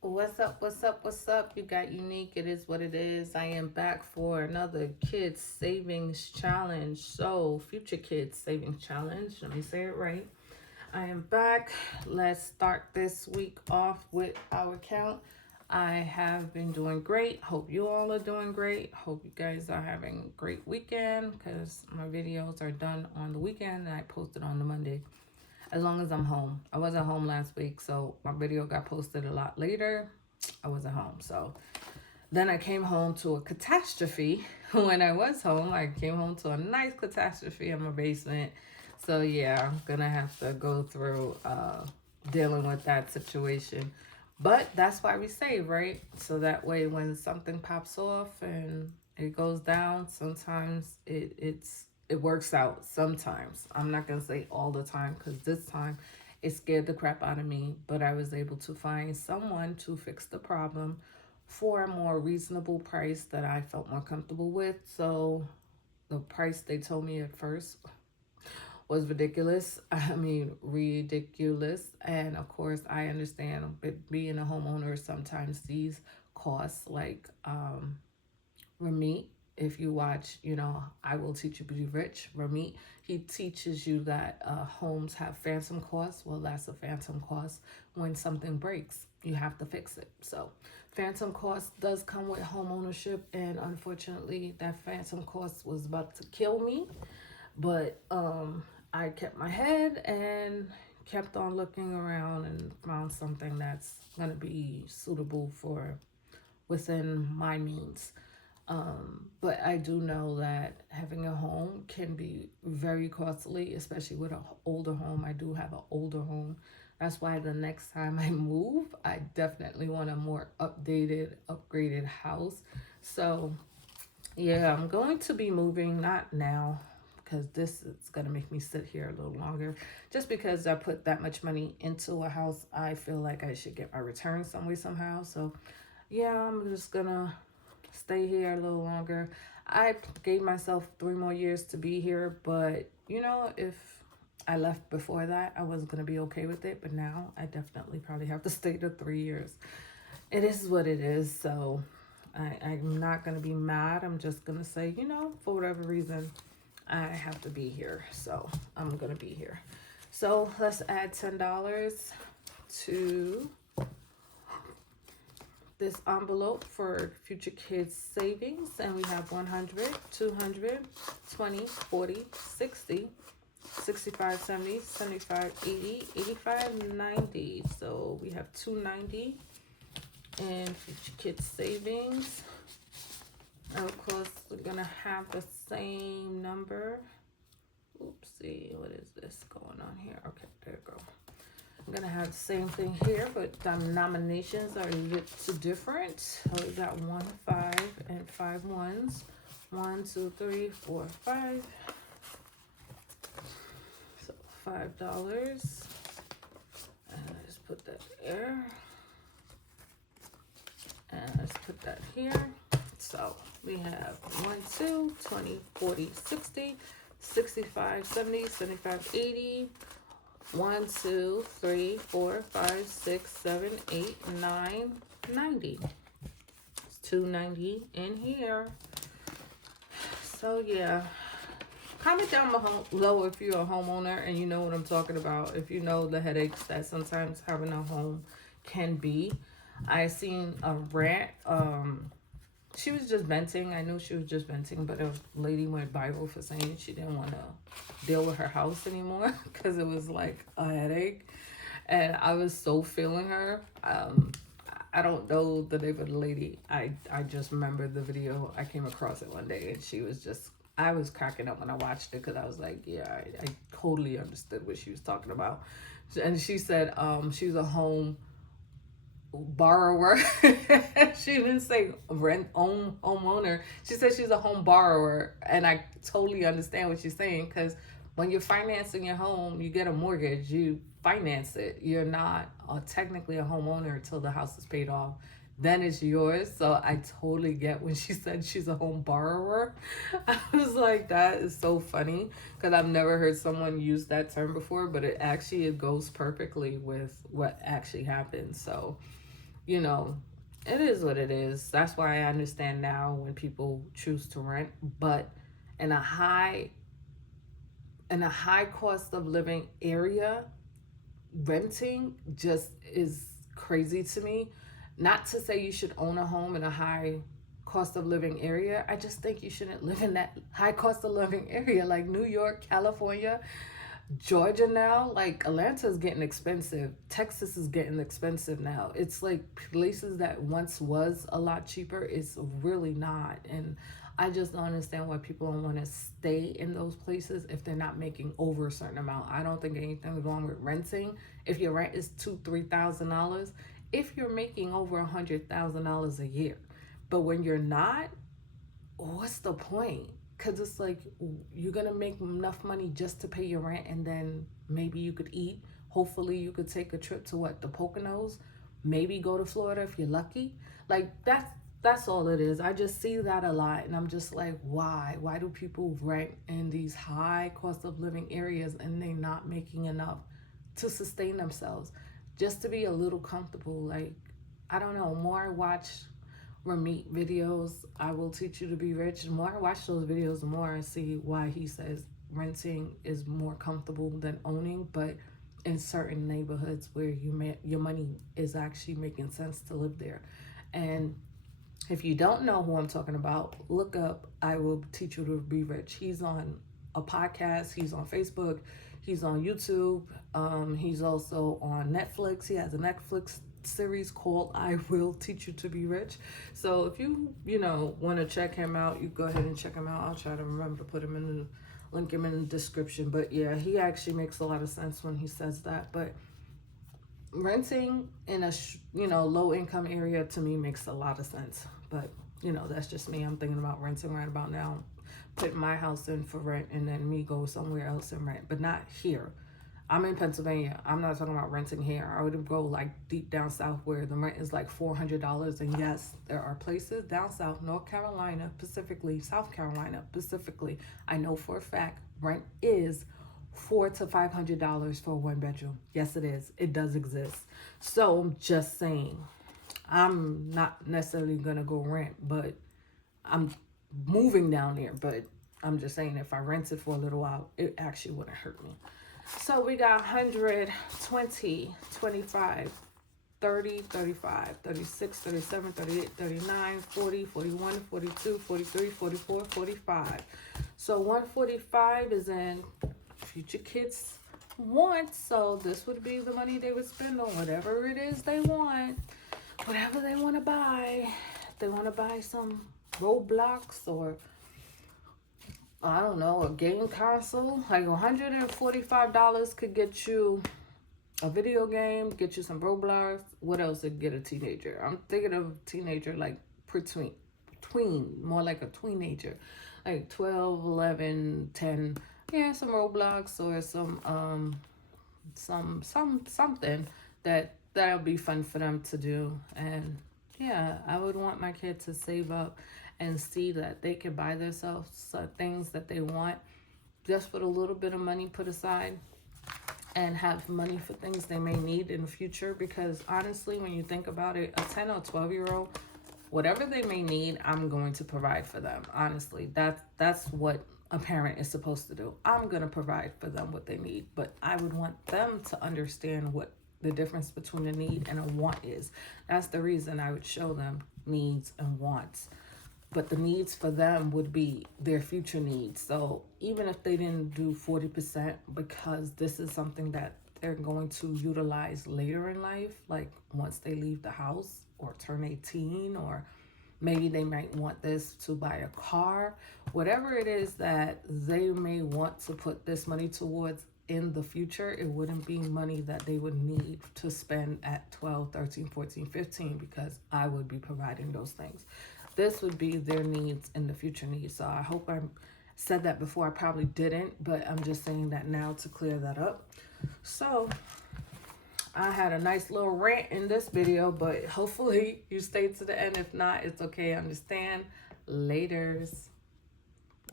What's up? What's up? What's up? You got unique. It is what it is. I am back for another Kids Savings Challenge. So, Future Kids Savings Challenge. Let me say it right. I am back. Let's start this week off with our count. I have been doing great. Hope you all are doing great. Hope you guys are having a great weekend because my videos are done on the weekend and I posted on the Monday as long as I'm home. I wasn't home last week, so my video got posted a lot later. I wasn't home. So then I came home to a catastrophe. When I was home, I came home to a nice catastrophe in my basement. So yeah, I'm gonna have to go through dealing with that situation. But that's why we save, right? So that way when something pops off and it goes down, sometimes it works out. Sometimes. I'm not gonna say all the time because this time it scared the crap out of me, but I was able to find someone to fix the problem for a more reasonable price that I felt more comfortable with. So the price they told me at first was ridiculous. I mean, ridiculous. And of course, I understand being a homeowner, sometimes these costs, like Ramit, if you watch, I Will Teach You to Be Rich, Ramit, he teaches you that homes have phantom costs. Well, that's a phantom cost. When something breaks, you have to fix it. So, phantom cost does come with home ownership, and unfortunately, that phantom cost was about to kill me. But I kept my head and kept on looking around and found something that's going to be suitable for within my means. But I do know that having a home can be very costly, especially with an older home. I do have an older home. That's why the next time I move, I definitely want a more updated, upgraded house. So, yeah, I'm going to be moving, not now, because this is going to make me sit here a little longer. Just because I put that much money into a house, I feel like I should get my return some way, somehow. So, yeah, I'm just gonna stay here a little longer. I gave myself 3 more years to be here, but if I left before that, I was gonna be okay with it. But now I definitely probably have to stay the 3 years. It is what it is. So I'm not gonna be mad. I'm just gonna say, for whatever reason, I have to be here. So I'm gonna be here. So let's add $10 to this envelope for future kids savings, and we have 100, 200, 20, 40, 60, 65, 70, 75, 80, 85, 90. So we have 290 in future kids savings. And of course, we're gonna have the same number. Oopsie, what is this going on here? Okay, there you go. I'm gonna have the same thing here, but denominations are a little different. So we got 1, 5, and 5 ones. 1, 2, 3, 4, 5. So $5. And let's put that there. And let's put that here. So we have 1, 2, 20, 40, 60, 65, 70, 75, 80. 1, 2, 3, 4, 5, 6, 7, 8, 9, 90. It's 290 in here. So yeah, comment down below if you're a homeowner and you know what I'm talking about. If you know the headaches that sometimes having a home can be. I seen a rant. She was just venting. I knew she was just venting, but a lady went viral for saying she didn't want to deal with her house anymore because it was like a headache. And I was so feeling her. I don't know the name of the lady. I just remember the video. I came across it one day and she was just, I was cracking up when I watched it because I was like, yeah, I totally understood what she was talking about. And she said she was a home borrower. She didn't say rent own homeowner. She said she's a home borrower, and I totally understand what she's saying because when you're financing your home, you get a mortgage, you finance it. You're not technically a homeowner until the house is paid off. Then it's yours. So I totally get when she said she's a home borrower. I was like, that is so funny because I've never heard someone use that term before, but it goes perfectly with what actually happened. So you know, it is what it is. That's why I understand now when people choose to rent. But in a high cost of living area, renting just is crazy to me. Not to say you should own a home in a high cost of living area. I just think you shouldn't live in that high cost of living area like New York, California, Georgia now. Like Atlanta is getting expensive. Texas is getting expensive now. It's like places that once was a lot cheaper, it's really not. And I just don't understand why people don't want to stay in those places if they're not making over a certain amount. I don't think anything's wrong with renting. If your rent is $2,000-$3,000, if you're making over $100,000 a year, but when you're not, what's the point? Because it's like you're gonna make enough money just to pay your rent, and then maybe you could eat. Hopefully you could take a trip to what, the Poconos, maybe go to Florida if you're lucky. Like that's all it is. I just see that a lot, and I'm just like, why do people rent in these high cost of living areas and they not making enough to sustain themselves, just to be a little comfortable? Like, I don't know. More I watch Ramit videos, I Will Teach You to Be Rich, the more I watch those videos, the more I see why he says renting is more comfortable than owning. But in certain neighborhoods where your money is actually making sense to live there. And if you don't know who I'm talking about, look up I Will Teach You to Be Rich. He's on a podcast, he's on Facebook, he's on YouTube, he's also on Netflix. He has a Netflix series called I Will Teach You to Be Rich. So if you want to check him out, you go ahead and check him out. I'll try to remember to put him in link him in the description. But yeah, he actually makes a lot of sense when he says that. But renting in a low income area to me makes a lot of sense. But that's just me. I'm thinking about renting right about now, putting my house in for rent, and then me go somewhere else and rent, but not here. I'm in Pennsylvania. I'm not talking about renting here. I would go like deep down south where the rent is like $400. And yes, there are places down south, North Carolina specifically, South Carolina specifically, I know for a fact rent is $400 to $500 for a one bedroom. Yes, it is. It does exist. So I'm just saying, I'm not necessarily gonna go rent, but I'm moving down there. But I'm just saying, if I rented for a little while, it actually wouldn't hurt me. So we got 100, 20, 25, 30, 35, 36, 37, 38, 39, 40, 41, 42, 43, 44, 45. So 145 is in future kids' want. So this would be the money they would spend on whatever it is they want. Whatever they want to buy. If they want to buy some Roblox or I don't know, a game console, like $145 could get you a video game, get you some Roblox. What else would get a teenager? I'm thinking of a teenager like tween, more like a tweenager, like 12, 11, 10. Yeah, some Roblox or something that'll be fun for them to do. And yeah, I would want my kid to save up and see that they can buy themselves things that they want, just with a little bit of money put aside, and have money for things they may need in the future. Because honestly, when you think about it, a 10 or 12-year-old, whatever they may need, I'm going to provide for them. Honestly, that's what a parent is supposed to do. I'm going to provide for them what they need, but I would want them to understand what the difference between a need and a want is. That's the reason I would show them needs and wants. But the needs for them would be their future needs. So even if they didn't do 40%, because this is something that they're going to utilize later in life, like once they leave the house or turn 18, or maybe they might want this to buy a car, whatever it is that they may want to put this money towards in the future, it wouldn't be money that they would need to spend at 12, 13, 14, 15, because I would be providing those things. This would be their needs and the future needs. So I hope I said that before. I probably didn't, but I'm just saying that now to clear that up. So I had a nice little rant in this video, but hopefully you stayed to the end. If not, it's okay. I understand. Laters.